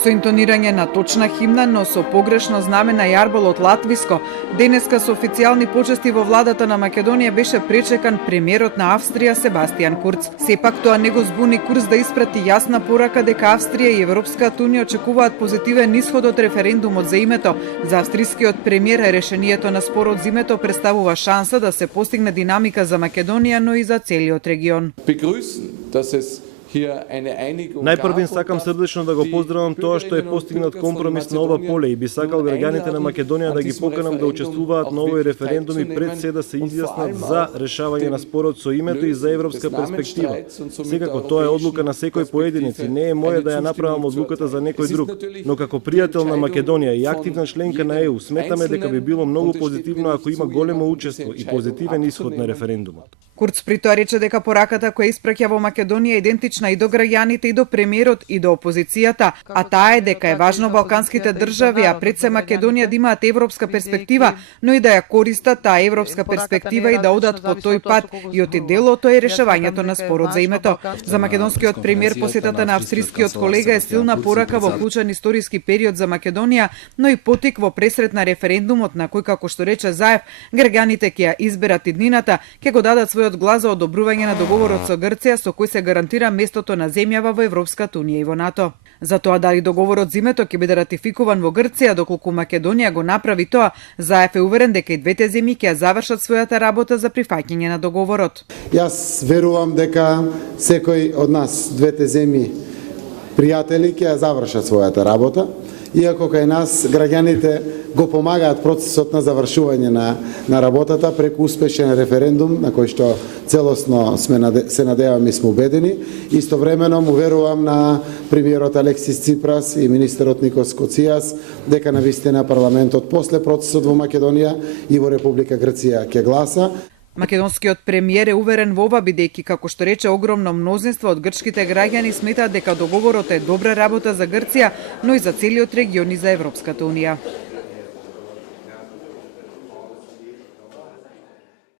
Со интонирање на точна химна, но со погрешно знаме на јарбол од латвиско, денеска со официјални почести во владата на Македонија беше пречекан премиерот на Австрија Себастијан Курц. Сепак тоа не го збуни Курц да испрати јасна порака дека Австрија и Европската унија очекуваат позитивен исход од референдумот за името. За австрискиот премиер решението на спорот за името представува шанса да се постигне динамика за Македонија, но и за целиот регион. Најпрвин сакам срдечно да го поздравам тоа што е постигнат компромис на ова поле и би сакал граѓаните на Македонија да ги поканам да учествуваат на овој референдум и пред се да се изјаснат за решавање на спорот со името и за европска перспектива. Секако тоа е одлука на секој поединец и не е моја да ја направам одлуката за некој друг, но како пријател на Македонија и активна членка на ЕУ сметаме дека би било многу позитивно ако има големо учество и позитивен исход на референдумот. Курц при тоа рече дека пораката која испраќа во Македонија е идентична и до граѓаните, и до премиерот, и до опозицијата, а таа е дека е важно балканските држави, а пред се Македонија да имаат европска перспектива, но и да ја користат таа европска перспектива и да одат по тој пат, и оти делото е решавањето на спорот за името. За македонскиот премиер посетата на австрискиот колега е силна порака во клучен историски период за Македонија, но и потик во пресрет на референдумот на кој, како што рече Заев, граѓаните ќе ја изберат иднината, ќе го дадат својот глас за одобрување на договорот со Грција со кој се гарантира местото на земјава во Европската унија и во НАТО. За тоа дали договорот за името ќе биде ратификуван во Грција доколку Македонија го направи тоа, Заев е уверен дека и двете земји ќе ја завршат својата работа за прифаќање на договорот. Јас верувам дека секој од нас, двете земји пријатели, ќе ја завршат својата работа, иако кај нас граѓаните го помагаат процесот на завршување на работата преку успешен референдум на кој што целосно се надеваме и сме убедени. Истовремено му верувам на премиерот Алексис Ципрас и министерот Никос Коцијас дека навистина парламентот после процесот во Македонија и во Република Грција ќе гласа. Македонскиот премиер е уверен во ова, бидејќи, како што рече, огромно мнозинство од грчките граѓани сметаат дека договорот е добра работа за Грција, но и за целиот регион и за Европската унија.